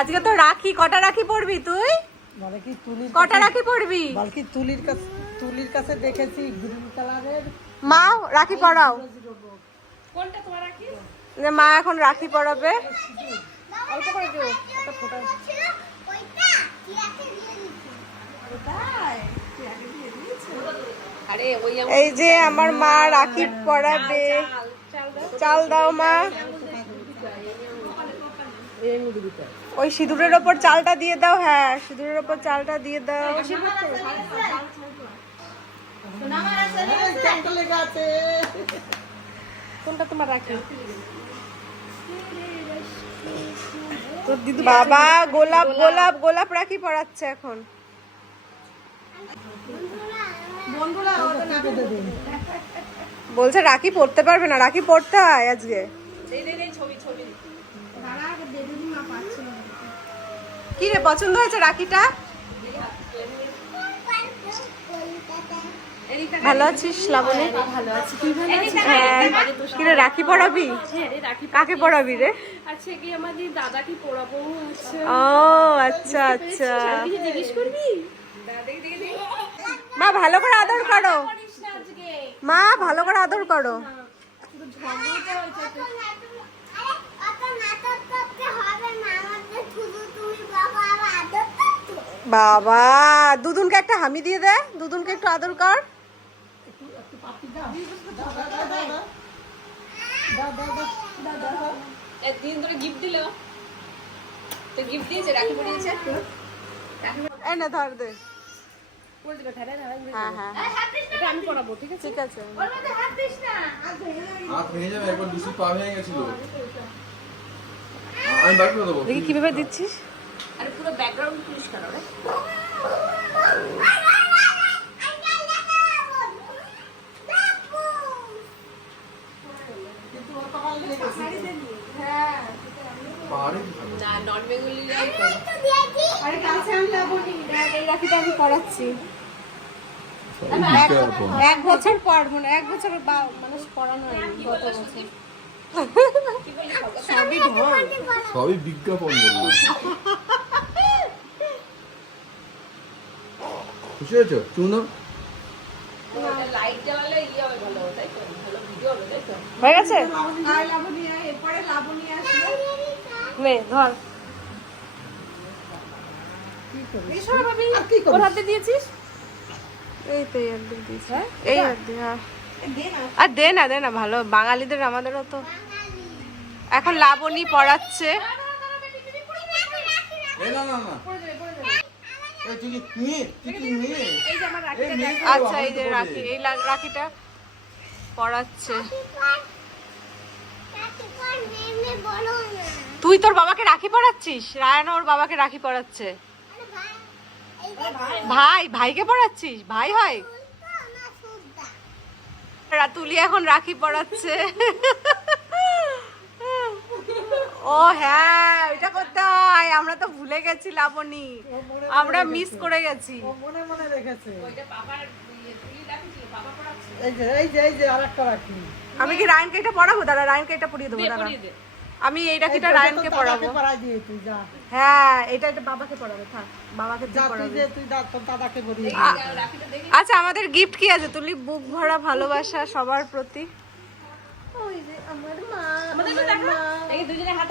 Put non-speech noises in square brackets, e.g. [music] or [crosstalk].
আজকে তো রাখি কটা রাখি পড়বি তুই? বলে কি তুলির কটা রাখি পড়বি বলে কি তুলির কাছে তুলির কাছে দেখেছি গ্রিন কালারের। মা রাখি পড়াও যে মা এখন রাখি পড়াবে অল্প করে দিও। একটা ফোটা। এই যে আমার মা রাখি পড়াবে চাল দাও। মা। ওই সিঁদুরের ওপর চালটা দিয়ে দাও হ্যাঁ সিঁদুরের ওপর চালটা দিয়ে দাও। কোনটা তোমার রাখি? বাবা গোলাপ গোলাপ গোলাপ রাখি পড়াচ্ছে এখন। বলছে রাখি পড়তে পারবে না রাখি পড়তে হয় আজকে। কি রে পছন্দ হয়েছে রাখিটা? ভালো আছিস ভালো আছি। তুই ভালো আছিস? হ্যাঁ কি রে রাখি পড়াবি? হ্যাঁ কাকে পড়াবি। রে? আচ্ছা কি আমাদের দাদাকে পড়াবো আচ্ছা ও আচ্ছা আচ্ছা। জিজ্ঞেস করবি? মা ভালো করে আদর করো। মা ভালো করে আদর করো। বাবা দুদুনকে একটা হামি দিয়ে দে। দুদুনকে একটু আদর কর। হ্যাঁ হ্যাঁ। হ্যাঁ। ঠিক আছে? দেখি কীভাবে দিচ্ছিস? আর পুরো ব্যাকগ্রাউন্ড পরিষ্কার হবে? এক বছর পর মানে এক বছর বা- মানে পড়ানো হয়নি গত বছর। সবই সবই বিজ্ঞাপন বলব [laughs] খুশি হয়েছো চুনো লাইট জ্বালালে ইয়ে হবে ভালো তাই তো ভালো ভিডিও হবে তাই তো? হয়ে গেছে? নে ধর। হাতে দিয়েছিস? এই তো এই এই হ্যাঁ। আর দে না দে না ভালো। বাঙালিদের আমাদেরও তো। এখন লাবণী পড়াচ্ছে। না না না। আচ্ছা এই যে রাখি এই রাখিটা পড়াচ্ছে তুই তোর বাবাকে রাখি পড়াচ্ছিস রায়না ওর বাবাকে রাখি পড়াচ্ছে ভাই ভাইকে পড়াচ্ছিস ভাই হয় তুলি এখন রাখি পড়াচ্ছে ও হ্যাঁ। ওইটা আমরা তো ভুলে গেছি লাবণী। আমরা মিস করে গেছি। মনে মনে রেখেছে। রাখি এই যে এই যে এই যে রাখি। আমি কি রায়নকে এটা পড়াবো? দাদা রায়নকে এটা পড়িয়ে দেবো দাদা। আমি এই রাখিটা রায়নকে পড়াবো? পড়াই দিয়ে তুই যা। হ্যাঁ এটা এটা বাবাকে পড়াবে থাক। বাবাকে তুই যা তুই যে তুই তোর দাদাকে দেখি আচ্ছা আমাদের গিফট কি আছে? তুলি বুক ভরা ভালোবাসা সবার প্রতি। এই একসাথে রাখ হয়েছে বলে নে বলে নে দুজনে হাত